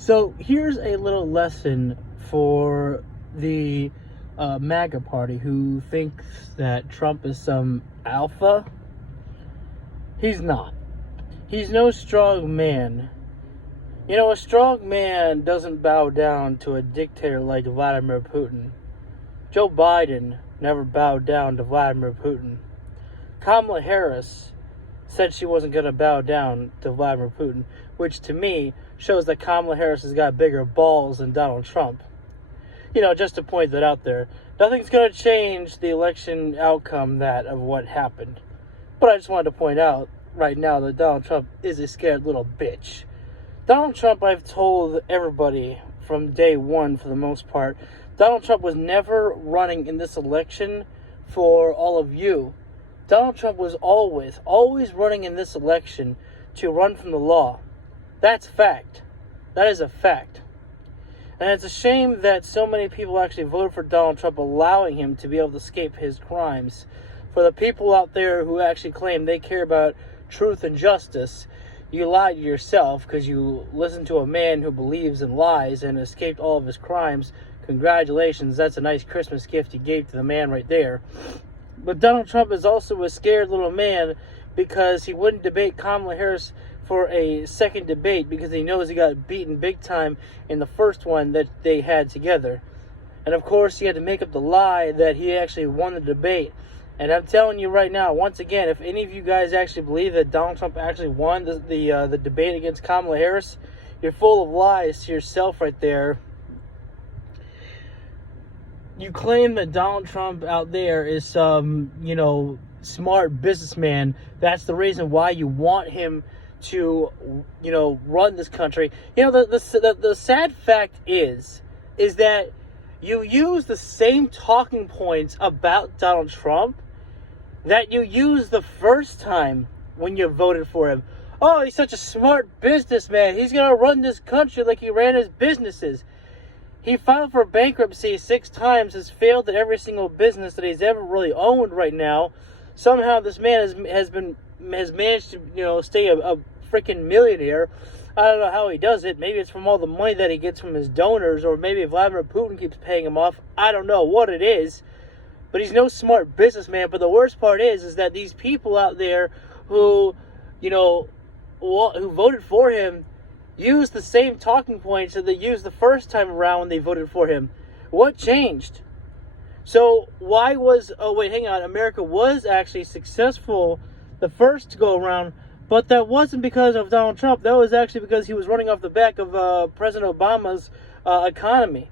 So here's a little lesson for the MAGA party who thinks that Trump is some alpha. He's not. He's no strong man. You know, a strong man doesn't bow down to a dictator like Vladimir Putin. Joe Biden never bowed down to Vladimir Putin. Kamala Harris said she wasn't going to bow down to Vladimir Putin, which to me shows that Kamala Harris has got bigger balls than Donald Trump. You know, just to point that out there. Nothing's going to change the election outcome of what happened. But I just wanted to point out right now that Donald Trump is a scared little bitch. Donald Trump, I've told everybody from day one for the most part, Donald Trump was never running in this election for all of you. Donald Trump was always running in this election to run from the law. That's fact. That is a fact. And it's a shame that so many people actually voted for Donald Trump, allowing him to be able to escape his crimes. For the people out there who actually claim they care about truth and justice, you lied to yourself because you listened to a man who believes in lies and escaped all of his crimes. Congratulations, that's a nice Christmas gift you gave to the man right there. But Donald Trump is also a scared little man because he wouldn't debate Kamala Harris for a second debate because he knows he got beaten big time in the first one that they had together. And of course, he had to make up the lie that he actually won the debate. And I'm telling you right now, once again, if any of you guys actually believe that Donald Trump actually won the debate against Kamala Harris, you're full of lies to yourself right there. You claim that Donald Trump out there is some, smart businessman. That's the reason why you want him to, run this country. The sad fact is that you use the same talking points about Donald Trump that you used the first time when you voted for him. Oh, he's such a smart businessman. He's going to run this country like he ran his businesses. He filed for bankruptcy 6 times, has failed at every single business that he's ever really owned right now. Somehow this man has managed to, stay a freaking millionaire. I don't know how he does it. Maybe it's from all the money that he gets from his donors, or maybe Vladimir Putin keeps paying him off. I don't know what it is. But he's no smart businessman. But the worst part is that these people out there who, who voted for him use the same talking points that they used the first time around when they voted for him. What changed? So America was actually successful the first go around, but that wasn't because of Donald Trump. That was actually because he was running off the back of President Obama's economy,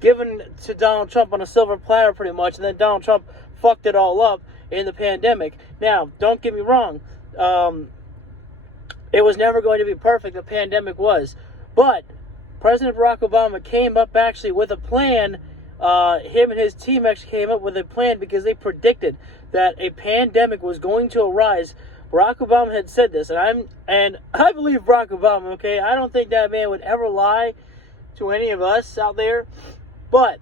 given to Donald Trump on a silver platter pretty much, and then Donald Trump fucked it all up in the pandemic. Now, don't get me wrong. It was never going to be perfect. The pandemic was. But President Barack Obama came up actually with a plan. Him and his team actually came up with a plan because they predicted that a pandemic was going to arise. Barack Obama had said this, and I believe Barack Obama, okay? I don't think that man would ever lie to any of us out there. But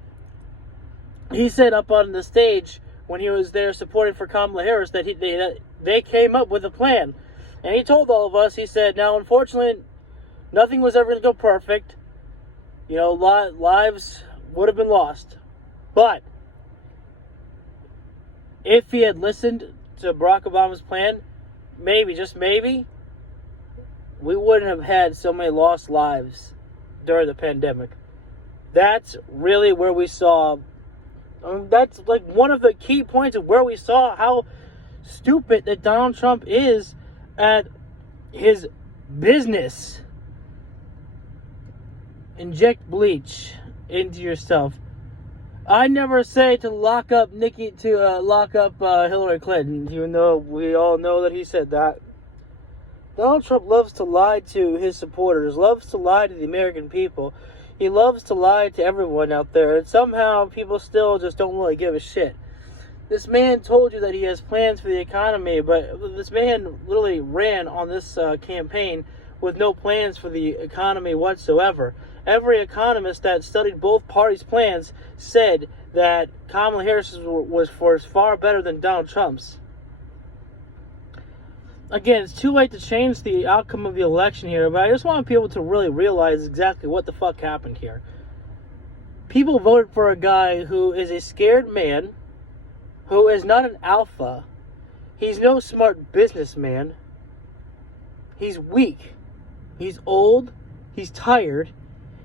he said up on the stage when he was there supporting for Kamala Harris that they came up with a plan. And he told all of us, he said, now, unfortunately, nothing was ever going to go perfect. Lives would have been lost. But if he had listened to Barack Obama's plan, maybe, just maybe, we wouldn't have had so many lost lives during the pandemic. That's really where we saw, that's like one of the key points of where we saw how stupid that Donald Trump is at his business. Inject bleach into yourself. I never say to lock up Hillary Clinton, even though we all know that he said that. Donald Trump loves to lie to his supporters, loves to lie to the American people. He loves to lie to everyone out there, and somehow people still just don't really give a shit. This man told you that he has plans for the economy, but this man literally ran on this campaign with no plans for the economy whatsoever. Every economist that studied both parties' plans said that Kamala Harris was far better than Donald Trump's. again, it's too late to change the outcome of the election here, but I just want people to really realize exactly what the fuck happened here. People voted for a guy who is a scared man, who is not an alpha. He's no smart businessman. He's weak. He's old. He's tired.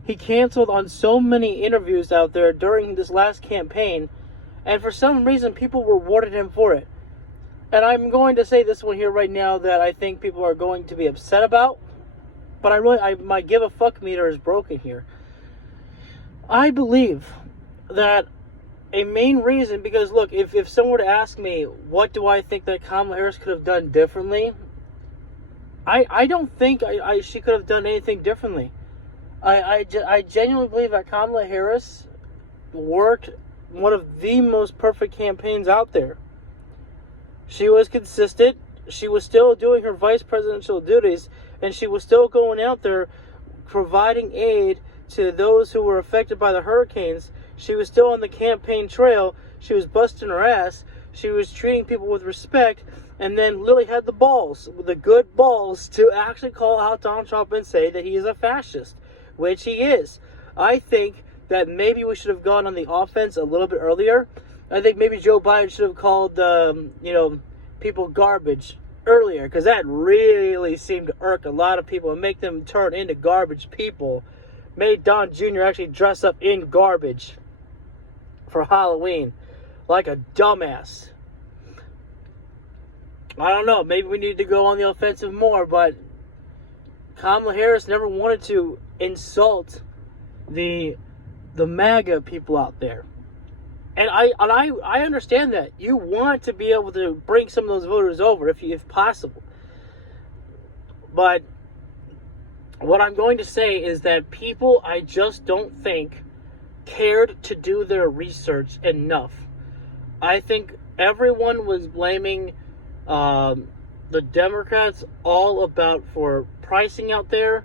He canceled on so many interviews out there during this last campaign, and for some reason people rewarded him for it. And I'm going to say this one here right now that I think people are going to be upset about, but my give a fuck meter is broken here. I believe that a main reason, because look, if someone were to ask me, what do I think that Kamala Harris could have done differently? I don't think she could have done anything differently. I genuinely believe that Kamala Harris worked one of the most perfect campaigns out there. She was consistent. She was still doing her vice presidential duties, and she was still going out there providing aid to those who were affected by the hurricanes. She was still on the campaign trail. She was busting her ass. She was treating people with respect, and then Lily had the good balls, to actually call out Donald Trump and say that he is a fascist, which he is. I think that maybe we should have gone on the offense a little bit earlier. I think maybe Joe Biden should have called, people garbage earlier, because that really seemed to irk a lot of people and make them turn into garbage people. Made Don Jr. actually dress up in garbage for Halloween like a dumbass. I don't know, maybe we need to go on the offensive more, but Kamala Harris never wanted to insult the MAGA people out there. And I understand that. You want to be able to bring some of those voters over if possible. But what I'm going to say is that people, I just don't think, cared to do their research enough. I think everyone was blaming the Democrats all about for pricing out there,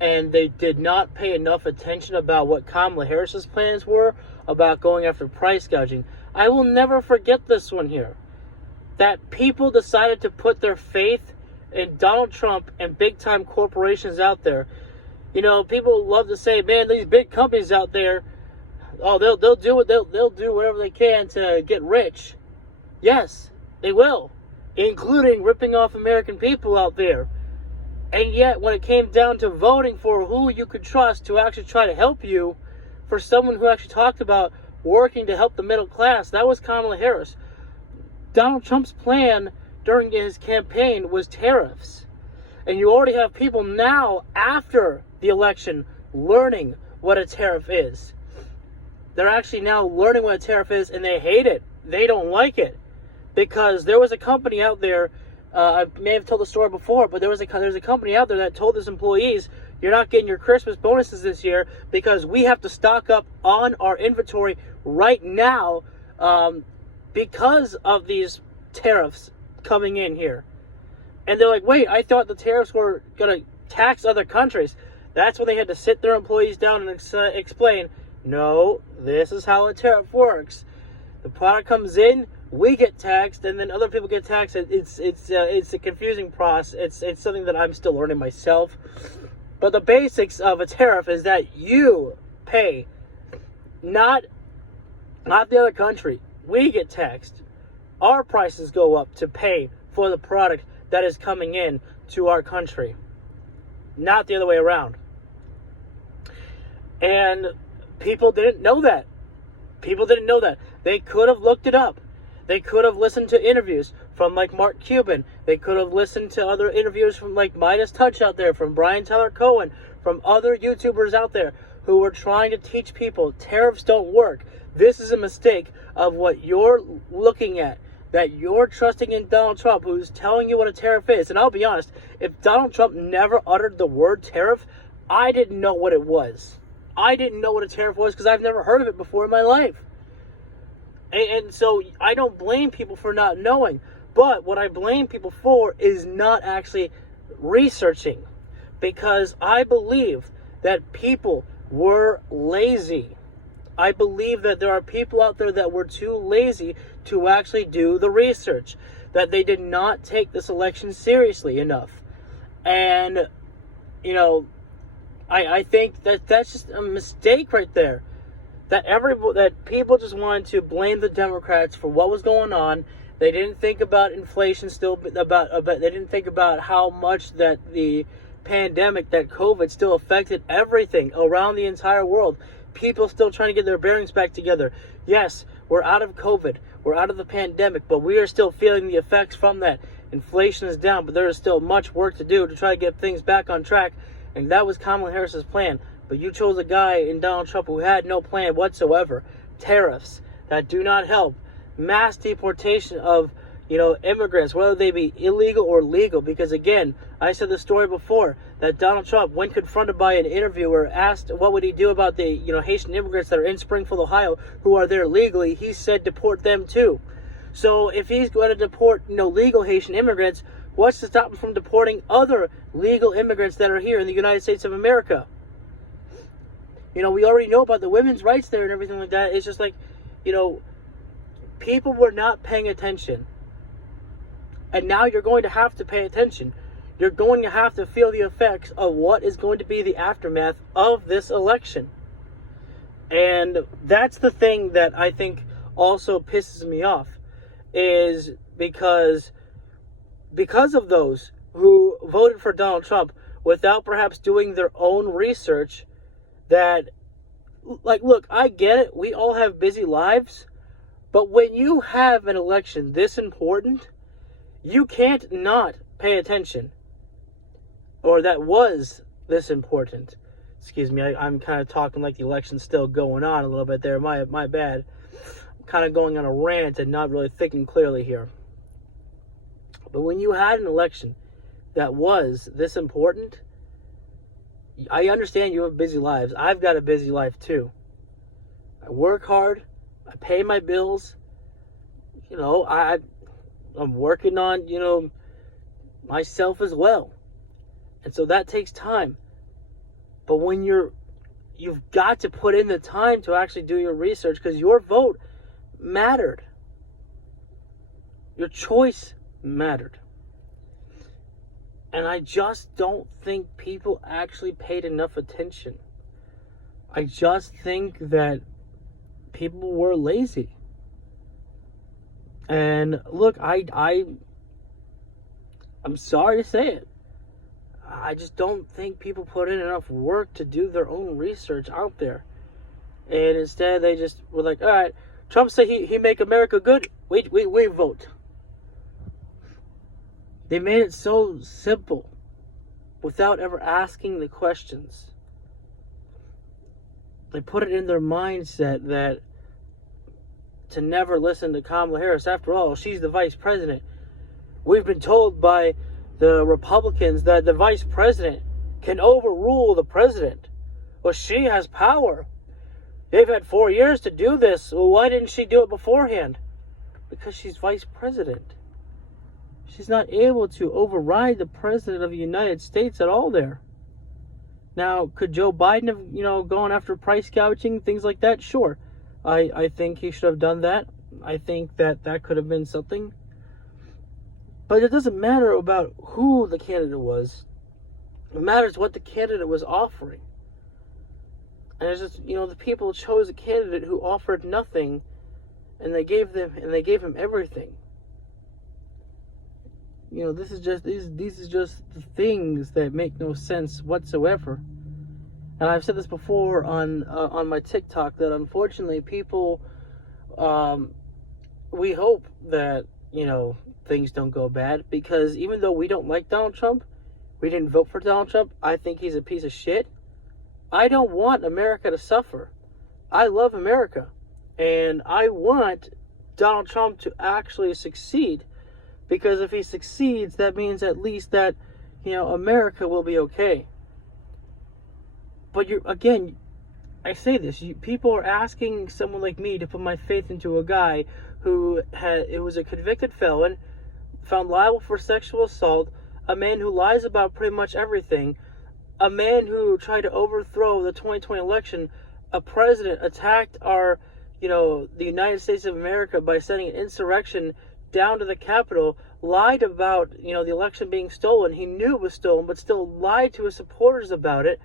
and they did not pay enough attention about what Kamala Harris's plans were about going after price gouging. I will never forget this one here. That people decided to put their faith in Donald Trump and big-time corporations out there. You know, people love to say, man, these big companies out there, oh, they'll do it. They'll do whatever they can to get rich. Yes, they will, including ripping off American people out there. And yet, when it came down to voting for who you could trust to actually try to help you, for someone who actually talked about working to help the middle class, that was Kamala Harris. Donald Trump's plan during his campaign was tariffs. And you already have people now, after the election, learning what a tariff is. They're actually now learning what a tariff is, and they hate it. They don't like it. Because there was a company out there, I may have told the story before, but there's a company out there that told its employees, you're not getting your Christmas bonuses this year because we have to stock up on our inventory right now because of these tariffs coming in here. And they're like, wait, I thought the tariffs were going to tax other countries. That's when they had to sit their employees down and explain, no, this is how a tariff works. The product comes in, we get taxed, and then other people get taxed. It's a confusing process. It's something that I'm still learning myself. But the basics of a tariff is that you pay, not the other country. We get taxed. Our prices go up to pay for the product that is coming in to our country, not the other way around. And people didn't know that. People didn't know that. They could have looked it up. They could have listened to interviews from like Mark Cuban. They could have listened to other interviews from like Midas Touch out there, from Brian Tyler Cohen, from other YouTubers out there who were trying to teach people tariffs don't work. This is a mistake of what you're looking at, that you're trusting in Donald Trump, who's telling you what a tariff is. And I'll be honest, if Donald Trump never uttered the word tariff, I didn't know what it was. I didn't know what a tariff was because I've never heard of it before in my life. And so I don't blame people for not knowing. But what I blame people for is not actually researching. Because I believe that people were lazy. I believe that there are people out there that were too lazy to actually do the research. that they did not take this election seriously enough. And, you know, I think that that's just a mistake right there. That people just wanted to blame the Democrats for what was going on. They didn't think about inflation they didn't think about how much that the pandemic, that COVID still affected everything around the entire world. People still trying to get their bearings back together. Yes, we're out of COVID. We're out of the pandemic, but we are still feeling the effects from that. Inflation is down, but there is still much work to do to try to get things back on track. And that was Kamala Harris's plan. But you chose a guy in Donald Trump who had no plan whatsoever. Tariffs that do not help. Mass deportation of, immigrants, whether they be illegal or legal. Because again, I said the story before that Donald Trump, when confronted by an interviewer, asked what would he do about the, Haitian immigrants that are in Springfield, Ohio, who are there legally. He said deport them too. So if he's going to deport, legal Haitian immigrants, what's to stop him from deporting other legal immigrants that are here in the United States of America? We already know about the women's rights there and everything like that. It's just like, people were not paying attention. And now you're going to have to pay attention. You're going to have to feel the effects of what is going to be the aftermath of this election. And that's the thing that I think also pisses me off, is because of those who voted for Donald Trump without perhaps doing their own research. That, look, I get it. We all have busy lives. But when you have an election this important, you can't not pay attention. Or that was this important. Excuse me, I'm kind of talking like the election's still going on a little bit there. My bad. I'm kind of going on a rant and not really thinking clearly here. But when you had an election that was this important, I understand you have busy lives. I've got a busy life too. I work hard. I pay my bills. I'm working on, myself as well. And so that takes time. But when you've got to put in the time to actually do your research, because your vote mattered. Your choice mattered. And I just don't think people actually paid enough attention. I just think that people were lazy. And look, I'm sorry to say it. I just don't think people put in enough work to do their own research out there. And instead they just were like, all right, Trump said he make America good. We vote. They made it so simple without ever asking the questions. They put it in their mindset that to never listen to Kamala Harris. After all, she's the vice president. We've been told by the Republicans that the vice president can overrule the president. Well, she has power. They've had 4 years to do this. Well, why didn't she do it beforehand? Because she's vice president. She's not able to override the president of the United States at all there. Now, could Joe Biden have, gone after price gouging, things like that? Sure. I think he should have done that. I think that could have been something. But it doesn't matter about who the candidate was. It matters what the candidate was offering. And it's just, the people chose a candidate who offered nothing, and they gave him everything. This is just these are just the things that make no sense whatsoever. And I've said this before on my TikTok, that unfortunately people, we hope that things don't go bad, because even though we don't like Donald Trump, we didn't vote for Donald Trump. I think he's a piece of shit. I don't want America to suffer. I love America, and I want Donald Trump to actually succeed. Because if he succeeds, that means at least that, America will be okay. But I say this, people are asking someone like me to put my faith into a guy who was a convicted felon, found liable for sexual assault, a man who lies about pretty much everything, a man who tried to overthrow the 2020 election, a president attacked the United States of America by sending an insurrection down to the Capitol, lied about, the election being stolen. He knew it was stolen, but still lied to his supporters about it.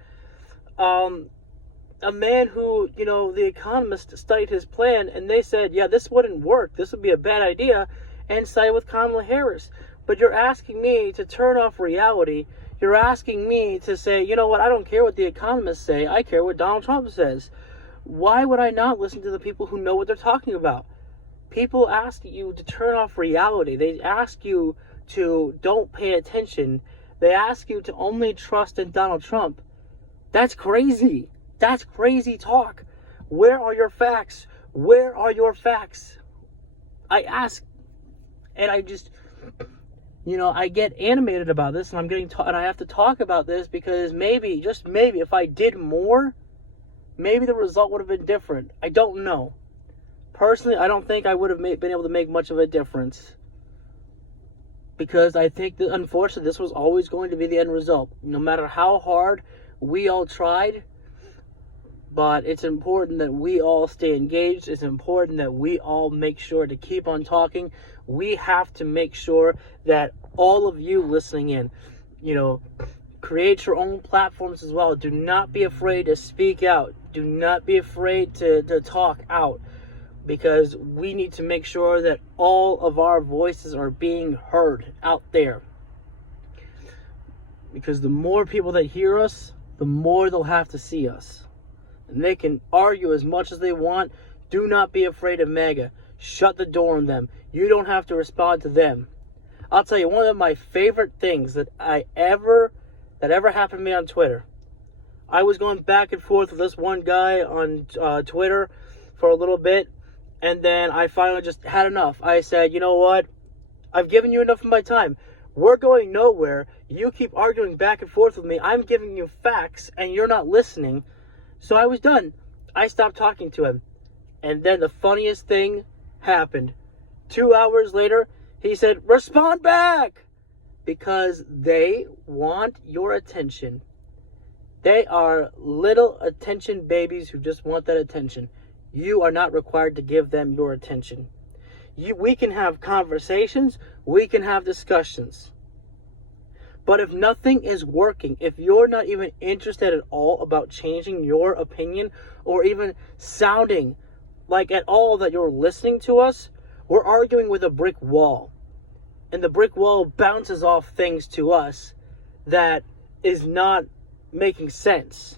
A man who, the Economist studied his plan, and they said, yeah, this wouldn't work. This would be a bad idea, and sided with Kamala Harris. But you're asking me to turn off reality. You're asking me to say, you know what, I don't care what the economists say. I care what Donald Trump says. Why would I not listen to the people who know what they're talking about? People ask you to turn off reality. They ask you to don't pay attention. They ask you to only trust in Donald Trump. That's crazy. That's crazy talk. Where are your facts? Where are your facts? I ask, and I just, I get animated about this, and and I have to talk about this because maybe, just maybe, if I did more, maybe the result would have been different. I don't know. Personally, I don't think I would have been able to make much of a difference. Because I think that, unfortunately, this was always going to be the end result. No matter how hard we all tried. But it's important that we all stay engaged. It's important that we all make sure to keep on talking. We have to make sure that all of you listening in, create your own platforms as well. Do not be afraid to speak out. Do not be afraid to talk out. Because we need to make sure that all of our voices are being heard out there. Because the more people that hear us, the more they'll have to see us. And they can argue as much as they want. Do not be afraid of Maga. Shut the door on them. You don't have to respond to them. I'll tell you, one of my favorite things that ever happened to me on Twitter. I was going back and forth with this one guy on Twitter for a little bit. And then I finally just had enough. I said, you know what? I've given you enough of my time. We're going nowhere. You keep arguing back and forth with me. I'm giving you facts, and you're not listening. So I was done. I stopped talking to him. And then the funniest thing happened. 2 hours later, he said, respond back! Because they want your attention. They are little attention babies who just want that attention. You are not required to give them your attention. We can have conversations. We can have discussions. But if nothing is working, if you're not even interested at all about changing your opinion or even sounding like at all that you're listening to us, we're arguing with a brick wall. And the brick wall bounces off things to us that is not making sense.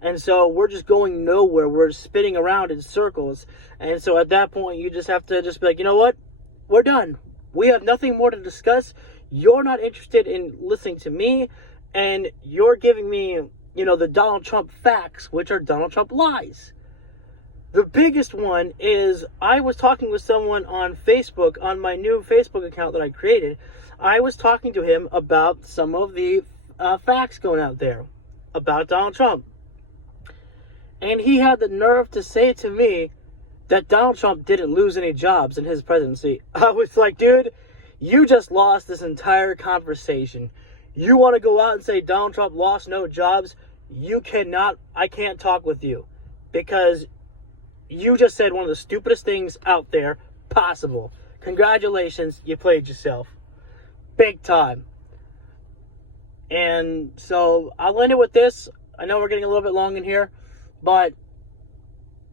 And so we're just going nowhere. We're spinning around in circles. And so at that point, you just have to just be like, you know what? We're done. We have nothing more to discuss. You're not interested in listening to me. And you're giving me, the Donald Trump facts, which are Donald Trump lies. The biggest one is I was talking with someone on Facebook, on my new Facebook account that I created. I was talking to him about some of the facts going out there about Donald Trump. And he had the nerve to say to me that Donald Trump didn't lose any jobs in his presidency. I was like, dude, you just lost this entire conversation. You want to go out and say Donald Trump lost no jobs? You cannot. I can't talk with you. Because you just said one of the stupidest things out there possible. Congratulations, you played yourself. Big time. And so I'll end it with this. I know we're getting a little bit long in here. But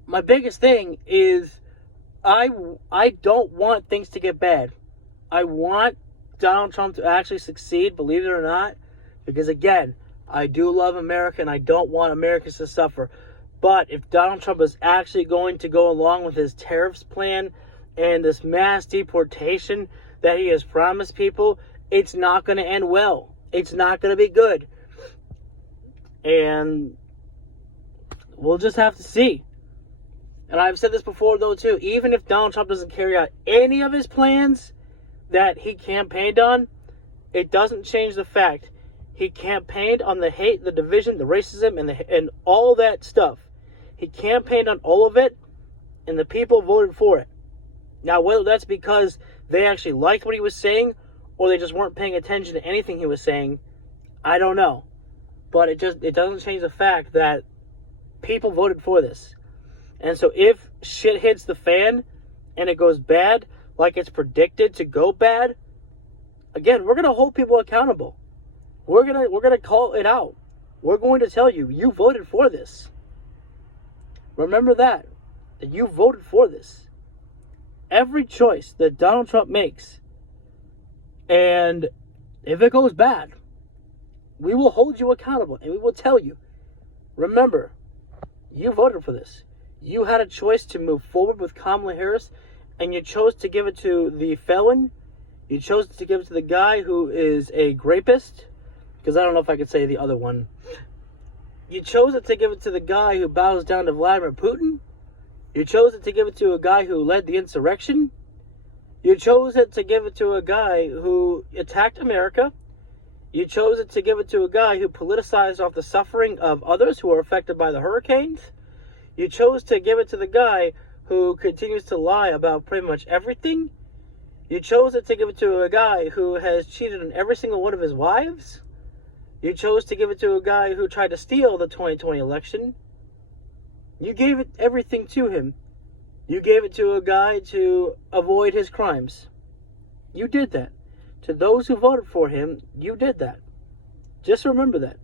my biggest thing is I don't want things to get bad. I want Donald Trump to actually succeed, believe it or not. Because again, I do love America and I don't want Americans to suffer. But if Donald Trump is actually going to go along with his tariffs plan and this mass deportation that he has promised people, it's not going to end well. It's not going to be good. And we'll just have to see. And I've said this before, though, too. Even if Donald Trump doesn't carry out any of his plans that he campaigned on, it doesn't change the fact he campaigned on the hate, the division, the racism, and all that stuff. He campaigned on all of it, and the people voted for it. Now, whether that's because they actually liked what he was saying, or they just weren't paying attention to anything he was saying, I don't know. But it doesn't change the fact that people voted for this. And so if shit hits the fan and it goes bad, like it's predicted to go bad, again, we're going to hold people accountable. We're going to call it out. We're going to tell you, you voted for this. Remember that you voted for this. Every choice that Donald Trump makes, and if it goes bad, we will hold you accountable and we will tell you, remember, you voted for this. You had a choice to move forward with Kamala Harris, and you chose to give it to the felon. You chose to give it to the guy who is a rapist, because I don't know if I could say the other one. You chose it to give it to the guy who bows down to Vladimir Putin. You chose it to give it to a guy who led the insurrection. You chose it to give it to a guy who attacked America. You chose it to give it to a guy who politicized off the suffering of others who are affected by the hurricanes. You chose to give it to the guy who continues to lie about pretty much everything. You chose it to give it to a guy who has cheated on every single one of his wives. You chose to give it to a guy who tried to steal the 2020 election. You gave it everything to him. You gave it to a guy to avoid his crimes. You did that. To those who voted for him, you did that. Just remember that.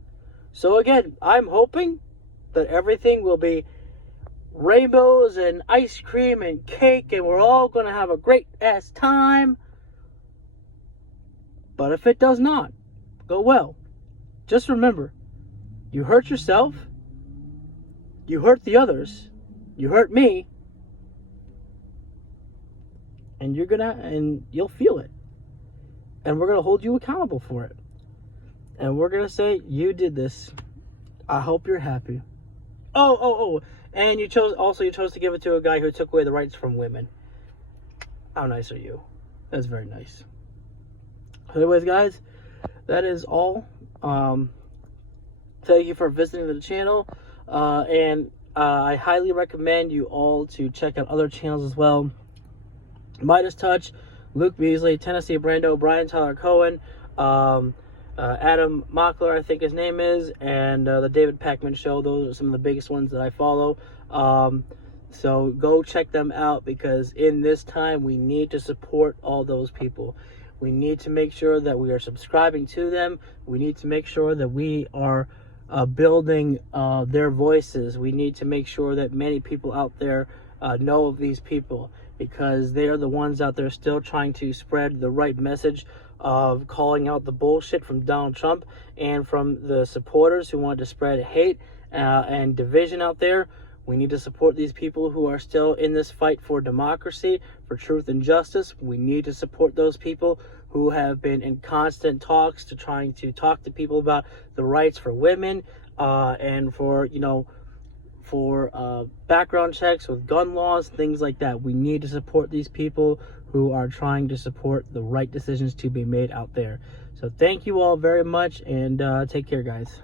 So again, I'm hoping that everything will be rainbows and ice cream and cake, and we're all going to have a great ass time. But if it does not go well, just remember, you hurt yourself, you hurt the others, you hurt me, and you'll feel it. And we're going to hold you accountable for it. And we're going to say, you did this. I hope you're happy. And you chose to give it to a guy who took away the rights from women. How nice are you? That's very nice. Anyways, guys, that is all. Thank you for visiting the channel. I highly recommend you all to check out other channels as well. Midas Touch, Luke Beasley, Tennessee Brando, Brian Tyler Cohen, Adam Mockler, I think his name is, and the David Pakman Show. Those are some of the biggest ones that I follow. So go check them out, because in this time we need to support all those people. We need to make sure that we are subscribing to them. We need to make sure that we are building their voices. We need to make sure that many people out there know of these people, because they are the ones out there still trying to spread the right message of calling out the bullshit from Donald Trump and from the supporters who want to spread hate and division out there. We need to support these people who are still in this fight for democracy, for truth and justice. We need to support those people who have been in constant talks to trying to talk to people about the rights for women and for background checks with gun laws, things like that. We need to support these people who are trying to support the right decisions to be made out there. So thank you all very much, and take care, guys.